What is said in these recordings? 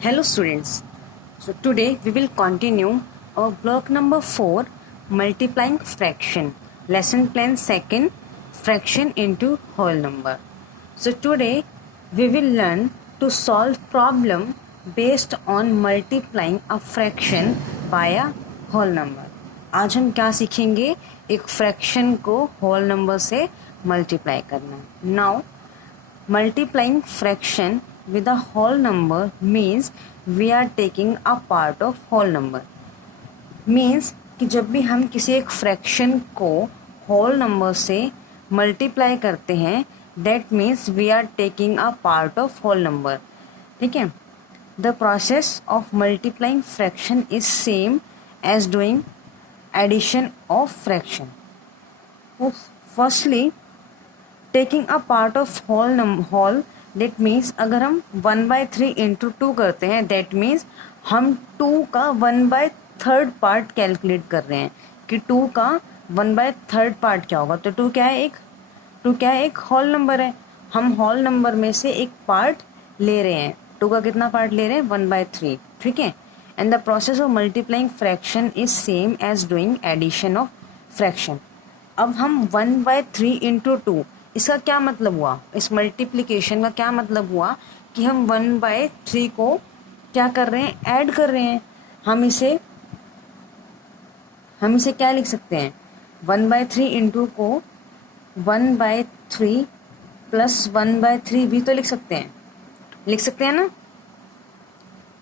Hello students. So today we will continue our block number 4, multiplying fraction. Lesson plan 2, fraction into whole number. So today we will learn to solve problem based on multiplying a fraction by a whole number. आज हम क्या सीखेंगे? एक fraction को whole number से multiply करना. Now multiplying fraction with a whole number means we are taking a part of whole number. Means कि जब भी हम किसी एक फ्रैक्शन को होल नंबर से मल्टीप्लाई करते हैं that means we are taking a part of whole number. ठीक है. The process of multiplying fraction is same as doing addition of fraction. Firstly, taking a part of whole that means अगर हम 1/3 into 2 करते हैं that means हम 2 का 1/3 part calculate कर रहे हैं कि 2 का 1/3 पार्ट क्या होगा. तो 2 क्या है? एक होल नंबर है. हम होल नंबर में से एक पार्ट ले रहे हैं. 2 का कितना पार्ट ले रहे हैं? 1/3. ठीक है. And the process of multiplying fraction is same as doing addition of fraction. अब हम 1/3 इंटू 2, इसका क्या मतलब हुआ? इस मल्टीप्लिकेशन का क्या मतलब हुआ कि हम 1/3 को क्या कर रहे हैं? ऐड कर रहे हैं. हम इसे क्या लिख सकते हैं? 1/3 इंटू को 1/3 प्लस 1/3 भी तो लिख सकते हैं ना.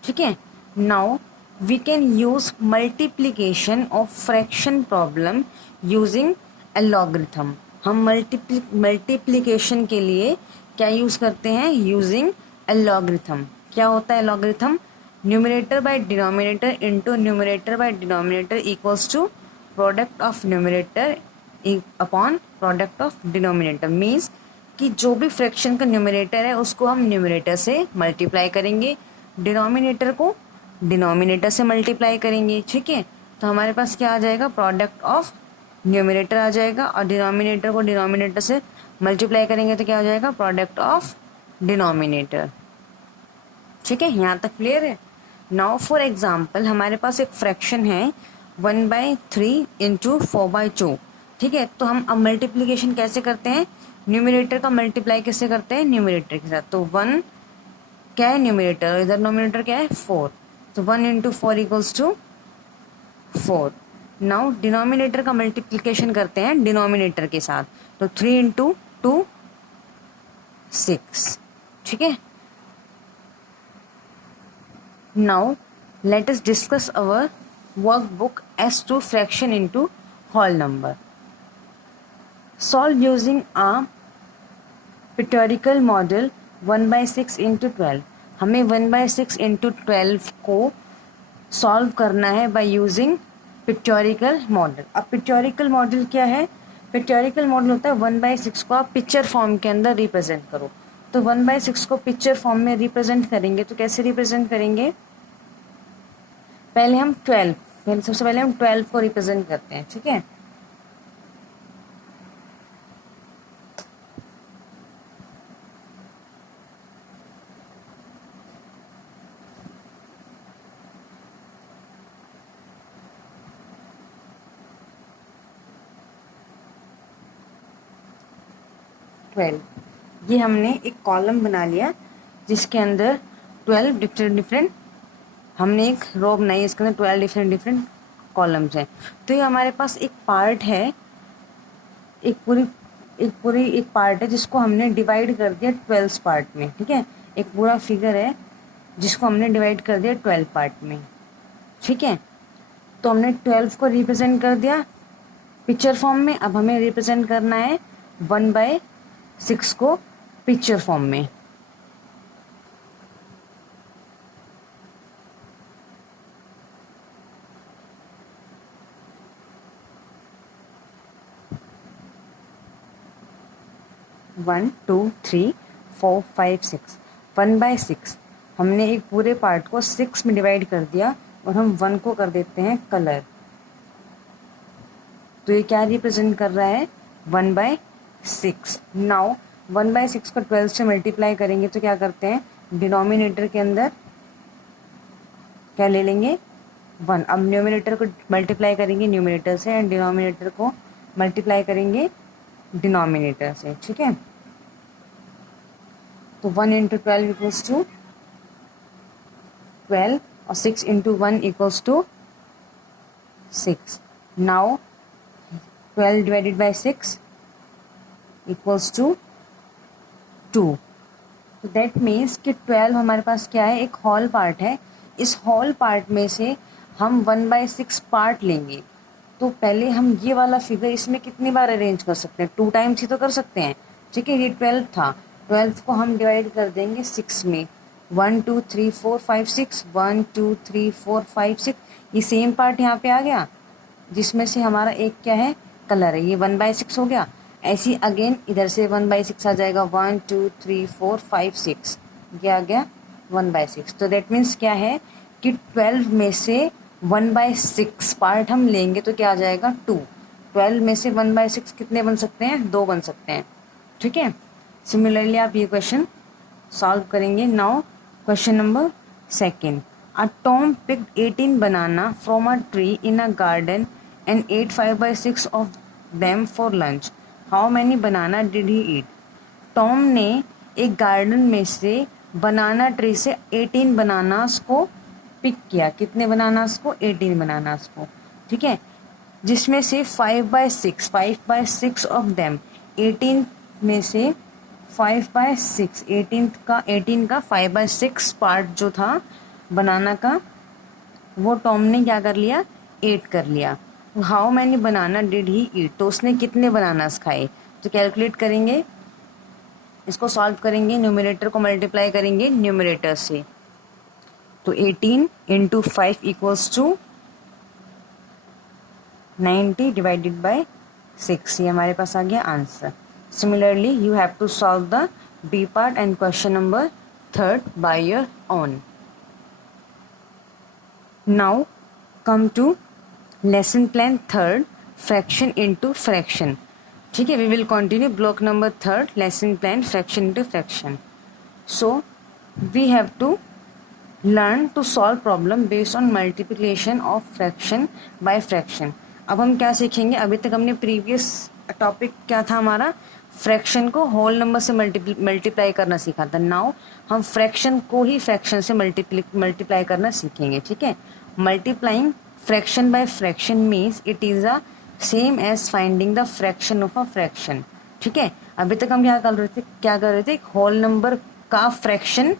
ठीक है. Now we can use multiplication of fraction problem using a logarithm. हम मल्टीप्लिकेशन के लिए क्या यूज़ करते हैं? Using a logarithm. क्या होता है logarithm? Numerator by denominator into numerator by denominator equals to product of numerator upon product of denominator. Means कि जो भी फ्रैक्शन का न्यूमरेटर है उसको हम न्यूमरेटर से मल्टीप्लाई करेंगे, डिनोमिनेटर को डिनोमिनेटर से मल्टीप्लाई करेंगे. ठीक है. तो हमारे पास क्या आ जाएगा? प्रोडक्ट ऑफ न्यूमरेटर आ जाएगा और डिनोमिनेटर को डिनोमिनेटर से मल्टीप्लाई करेंगे तो क्या हो जाएगा? Product of denominator. ठीक है. यहाँ तक क्लियर है. नाउ फॉर एग्जांपल हमारे पास एक फ्रैक्शन है 1/3 इंटू 4/2. ठीक है. तो हम अब मल्टीप्लिकेशन कैसे करते हैं? न्यूमरेटर का मल्टीप्लाई कैसे करते हैं? न्यूमरेटर के साथ. तो 1 क्या है? न्यूमरेटर. इधर नोमिनेटर क्या है? 4. तो 1 into 4 equals to 4. Now denominator का मल्टीप्लिकेशन करते हैं डिनोमिनेटर के साथ. तो 3 इंटू 2 6. ठीक है. Now let us discuss our workbook S two fraction into whole number. Solve using a pictorial model 1/6 into 12. हमें 1/6 इंटू 12 को सॉल्व करना है बाय यूजिंग पिक्टोरिकल मॉडल. अब पिक्टोरिकल मॉडल क्या है? पिक्टोरिकल मॉडल होता है 1/6 को आप पिक्चर फॉर्म के अंदर रिप्रेजेंट करो. तो 1/6 को पिक्चर फॉर्म में रिप्रेजेंट करेंगे तो कैसे रिप्रेजेंट करेंगे? सबसे पहले हम 12 को रिप्रेजेंट करते हैं. ठीक है. ये हमने एक कॉलम बना लिया जिसके अंदर 12 डिफरेंट हमने एक रो बनाई. इसके अंदर 12 डिफरेंट कॉलम्स हैं. तो ये हमारे पास एक पार्ट है, एक पार्ट है जिसको हमने डिवाइड कर दिया 12 पार्ट में. ठीक है. एक पूरा फिगर है जिसको हमने डिवाइड कर दिया 12 पार्ट में. ठीक है. तो हमने 12 को रिप्रेजेंट कर दिया पिक्चर फॉर्म में. अब हमें रिप्रेजेंट करना है 1/6 को पिक्चर फॉर्म में. वन 2 3 4 5 6 1/6 हमने एक पूरे पार्ट को 6 में डिवाइड कर दिया और हम 1 को कर देते हैं कलर. तो ये क्या रिप्रेजेंट कर रहा है? 1/6. नाउ 1/6 को 12 से मल्टीप्लाई करेंगे तो क्या करते हैं? डिनोमिनेटर के अंदर क्या ले लेंगे 1। अब न्यूमिनेटर को मल्टीप्लाई करेंगे न्यूमिनेटर से एंड डिनोमिनेटर को मल्टीप्लाई करेंगे डिनोमिनेटर से, ठीक है। तो 1 इंटू 12 इक्वल्स टू 12 और 6 into 1 equals to 6। Now 12 divided by 6 equals to 2। तो दैट मीन्स कि 12 हमारे पास क्या है, एक होल पार्ट है। इस होल पार्ट में से हम 1/6 पार्ट लेंगे। तो पहले हम ये वाला फिगर इसमें कितनी बार अरेंज कर सकते हैं, 2 टाइम्स ही तो कर सकते हैं, ठीक है। ये 12 था, 12 को हम डिवाइड कर देंगे 6 में। 1 2 3 4 5 6, 1 2 3 4 5 6, ये सेम पार्ट यहाँ पे आ गया जिसमें से हमारा एक क्या है, कलर है, ये 1/6 हो गया। ऐसी अगेन इधर से 1/6 आ जाएगा, 1 2 3 4 5 6, ये आ गया 1/6। तो दैट मीन्स क्या है कि 12 में से 1/6 पार्ट हम लेंगे तो क्या आ जाएगा 2। 12 में से 1/6 कितने बन सकते हैं, 2 बन सकते हैं, ठीक है। सिमिलरली आप ये क्वेश्चन सॉल्व करेंगे। Now question number 2। A Tom picked 18 banana from a tree in a garden and ate 5/6 of them for lunch. How many banana did he eat? Tom ने एक गार्डन में से बनाना ट्री से 18 bananas को pick किया। कितने bananas को, 18 bananas को, ठीक है। जिसमें से 5/6 ऑफ देम, 18 में से 5/6, 18 का 5/6 पार्ट जो था बनाना का, वो टॉम ने क्या कर लिया, 8 कर लिया। How many banana did he eat, तो उसने कितने बनानास खाए। तो कैलकुलेट करेंगे, इसको सॉल्व करेंगे, न्यूमरेटर को मल्टीप्लाई करेंगे न्यूमरेटर से। तो 18 into 5 equals to 90 divided by 6, ये हमारे पास आ गया answer. Similarly you have to solve the B part and question number 3 by your own. Now come to lesson plan 3, fraction into fraction, ठीक है। We will continue block number 3, lesson plan fraction into fraction. So we have to learn to solve problem based on multiplication of fraction by fraction. अब हम क्या सीखेंगे, अभी तक हमने previous topic क्या था हमारा, फ्रैक्शन को होल नंबर से मल्टीप्लाई करना सीखा था। नाउ हम फ्रैक्शन को ही फ्रैक्शन से मल्टीप्लाई करना सीखेंगे, ठीक है। Multiplying fraction by fraction means it is a same as finding the fraction of a fraction, ठीक है। अभी तक हम क्या कर रहे थे, एक होल नंबर का फ्रैक्शन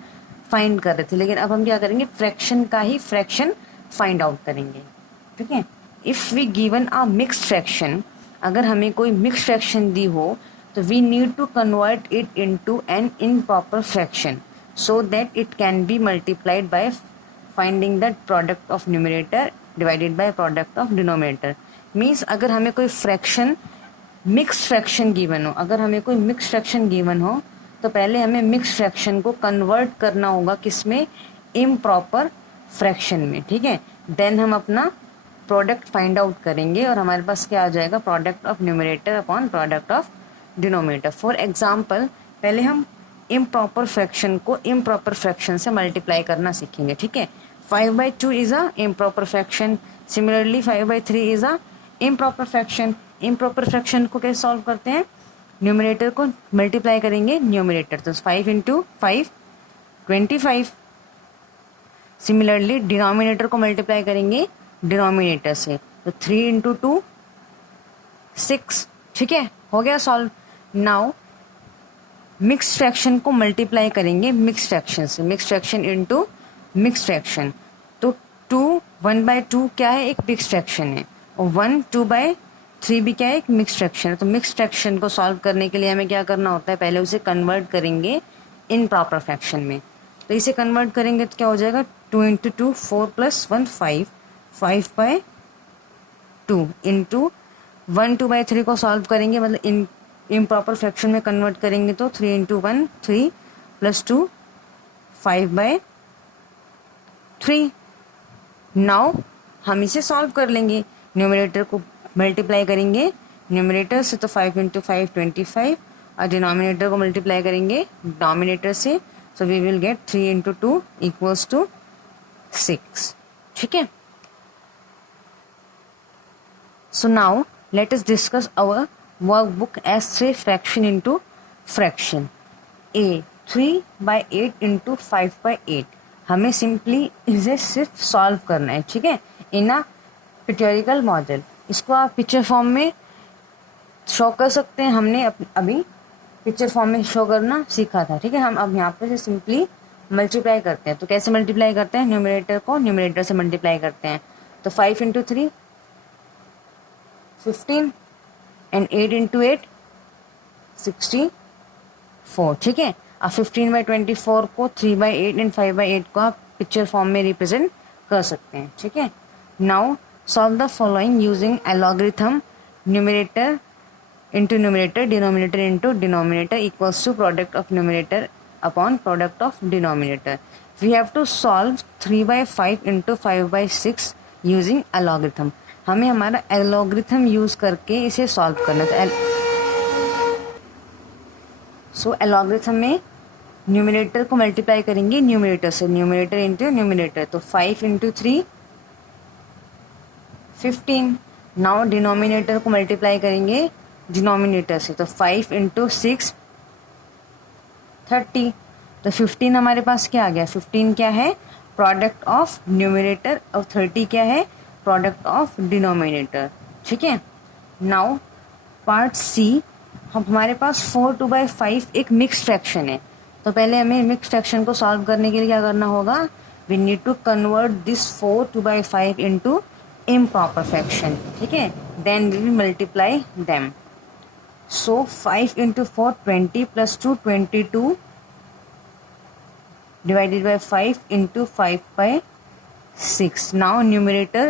फाइंड कर रहे थे, लेकिन अब हम क्या करेंगे, फ्रैक्शन का ही फ्रैक्शन फाइंड आउट करेंगे, ठीक है। If we given a mixed fraction, अगर हमें कोई मिक्स्ड फ्रैक्शन दी हो तो we need to convert it into an improper fraction so that it can be multiplied by finding the product of numerator divided by product of denominator. Means अगर हमें कोई fraction mixed fraction given हो, अगर हमें कोई mixed fraction given हो तो पहले हमें मिक्स्ड फ्रैक्शन को कन्वर्ट करना होगा किसमें, इम्प्रॉपर फ्रैक्शन में, ठीक है। देन हम अपना प्रोडक्ट फाइंड आउट करेंगे और हमारे पास क्या आ जाएगा, product of numerator upon product of denominator. For example पहले हम इम्प्रॉपर फ्रैक्शन को इम्प्रॉपर फ्रैक्शन से मल्टीप्लाई करना सीखेंगे, ठीक है। 5/2 is a improper fraction, similarly 5/3 is a improper fraction. Improper fraction को कैसे सॉल्व करते हैं, न्यूमरेटर को मल्टीप्लाई करेंगे न्यूमरेटर, तो 5 इंटू 5 25। सिमिलरली डिनोमिनेटर को मल्टीप्लाई करेंगे डिनोमिनेटर से, तो 3 इंटू 2 6, ठीक है, हो गया सॉल्व। नाउ मिक्स्ड फ्रैक्शन को मल्टीप्लाई करेंगे मिक्स्ड फ्रैक्शन से, mixed fraction into mixed fraction, तो 2 1/2 क्या है, एक मिक्स्ड फ्रैक्शन है, और 1 2/3 भी क्या है, एक मिक्स्ड फ्रैक्शन है। तो मिक्स्ड फ्रैक्शन को सॉल्व करने के लिए हमें क्या करना होता है, पहले उसे कन्वर्ट करेंगे इन प्रॉपर फ्रैक्शन में। तो इसे कन्वर्ट करेंगे तो क्या हो जाएगा, 2 इंटू 2 4 + 1 5, 5/2 इंटू 1 2/3 को सॉल्व करेंगे, मतलब इम्प्रॉपर फ्रैक्शन में कन्वर्ट करेंगे तो 3 इंटू 1 3 + 2 5/3। नाउ हम इसे सॉल्व कर लेंगे, न्यूमरेटर को मल्टीप्लाई करेंगे न्यूमरेटर से, तो 5 इंटू 5 25, और डिनोमिनेटर को मल्टीप्लाई करेंगे डोमिनेटर से, so we will get 3 into 2 equals to 6। ठीक है. So now let us discuss our workbook as 3 fraction into fraction. A 3/8 into 5/8. हमें सिंपली इसे सिर्फ सॉल्व करना है, ठीक है, इन अ पिक्टोरिकल मॉडल. इसको आप पिक्चर फॉर्म में शो कर सकते हैं. हमने अभी पिक्चर फॉर्म में शो करना सीखा था, ठीक है. हम अब यहाँ पे से सिंपली मल्टीप्लाई करते हैं. तो कैसे मल्टीप्लाई करते हैं? न्यूमरेटर को न्यूमरेटर से मल्टीप्लाई करते हैं. तो 5 into 3 15 एंड 8 into 8 64, ठीक है. अब 15/24 को 3/8 एंड 5/8 को आप पिक्चर फॉर्म में रिप्रेजेंट कर सकते हैं, ठीक है. Now solve the following using logarithm. Numerator into numerator, denominator into denominator equals to product of numerator upon product of denominator. We have to solve 3/5 into 5/6 using algorithm. हमें हमारा algorithm use करके इसे solve करना था. सो algorithm में numerator को multiply करेंगे numerator से, न्यूमरेटर इंटू न्यूमरेटर. तो 5 into 3 15. नाउ डिनोमिनेटर को मल्टीप्लाई करेंगे डिनोमिनेटर से. तो 5 into 6 30. तो 15 हमारे पास क्या आ गया? 15 क्या है? Product of numerator. और 30 क्या है? प्रोडक्ट ऑफ डिनोमिनेटर, ठीक है. Now part C. हमारे पास 4 2/5 एक मिक्स फ्रैक्शन है. तो पहले हमें मिक्स फ्रैक्शन को सॉल्व करने के लिए क्या करना होगा? We need to convert this 4 2/5 into improper fraction, ठीक है. Then we will multiply them. So 5 into 4 20 plus 2 22 divided by 5 into 5/6. Now numerator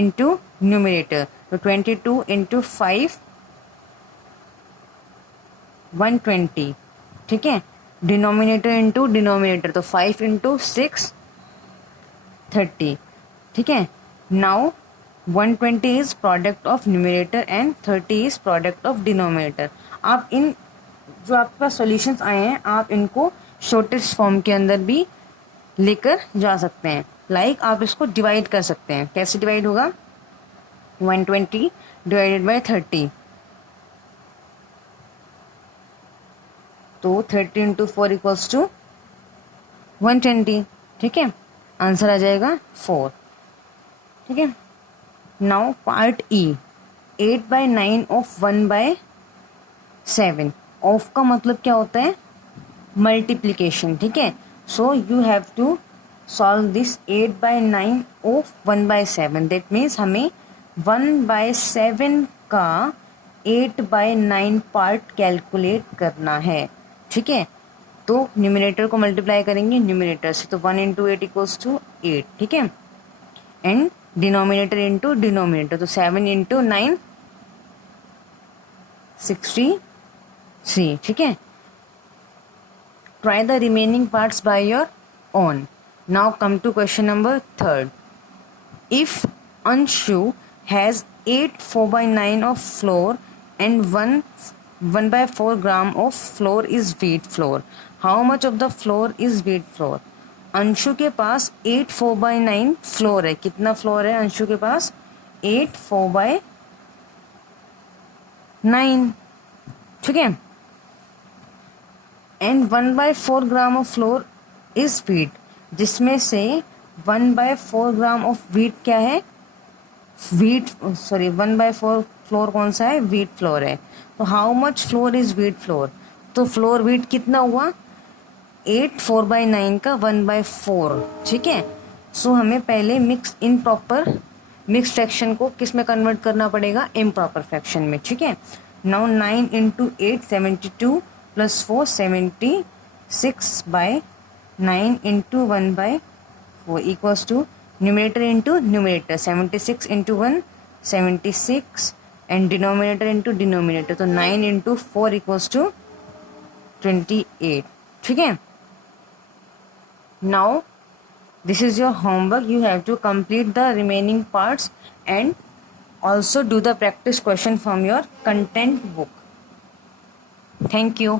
into numerator. So 22 into 5 120, ठीक है. Denominator into denominator. तो 5 into 6 30, ठीक है. Now 120 is product of numerator and 30 is product of denominator. आप इन जो आपके पास solutions आए हैं आप इनको शॉर्टेस्ट फॉर्म के अंदर भी लेकर जा सकते हैं. लाइक आप इसको डिवाइड कर सकते हैं. कैसे डिवाइड होगा? 120 डिवाइडेड बाय 30. तो 30 into 4 इक्वल्स टू 120, ठीक है. आंसर आ जाएगा 4, ठीक है. Now part E. 8/9 of 1/7. Of का मतलब क्या होता है? मल्टीप्लीकेशन, ठीक है. So you have to solve this 8/9 of 1/7. That means हमें 1/7 का 8/9 पार्ट कैलकुलेट करना है, ठीक है. तो न्यूमरेटर को मल्टीप्लाई करेंगे न्यूमरेटर से. तो 1 into 8 इक्वल्स टू 8, ठीक है. And denominator into denominator. तो 7 into 9 63, ठीक है. Try the remaining parts by your own. Now come to question number 3. If Anshu has 8 4/9 of flour and 1/4 gram of flour is wheat flour, how much of the flour is wheat flour? Anshu के पास 8 4/9 floor है. कितना floor है अंशु के पास? 8 4/9, ठीक है. And 1/4 gram of floor is wheat, जिसमें से 1/4 gram of wheat क्या है? 1/4 फ्लोर कौन सा है? व्हीट फ्लोर है. तो how much floor is wheat flour? तो फ्लोर व्हीट कितना हुआ? 8 4/9 का 1/4, ठीक है. सो हमें पहले मिक्स फ्रैक्शन को किस में कन्वर्ट करना पड़ेगा? इम्प्रॉपर फ्रैक्शन में, ठीक है. Now 9 into 8 72 plus 4 76/9 into 1/4 equals to numerator into numerator. 76 into 1 76 and denominator into denominator. तो 9 into 4 equals to 28, ठीक है. Now this is your homework. You have to complete the remaining parts and also do the practice question from your content book. Thank you.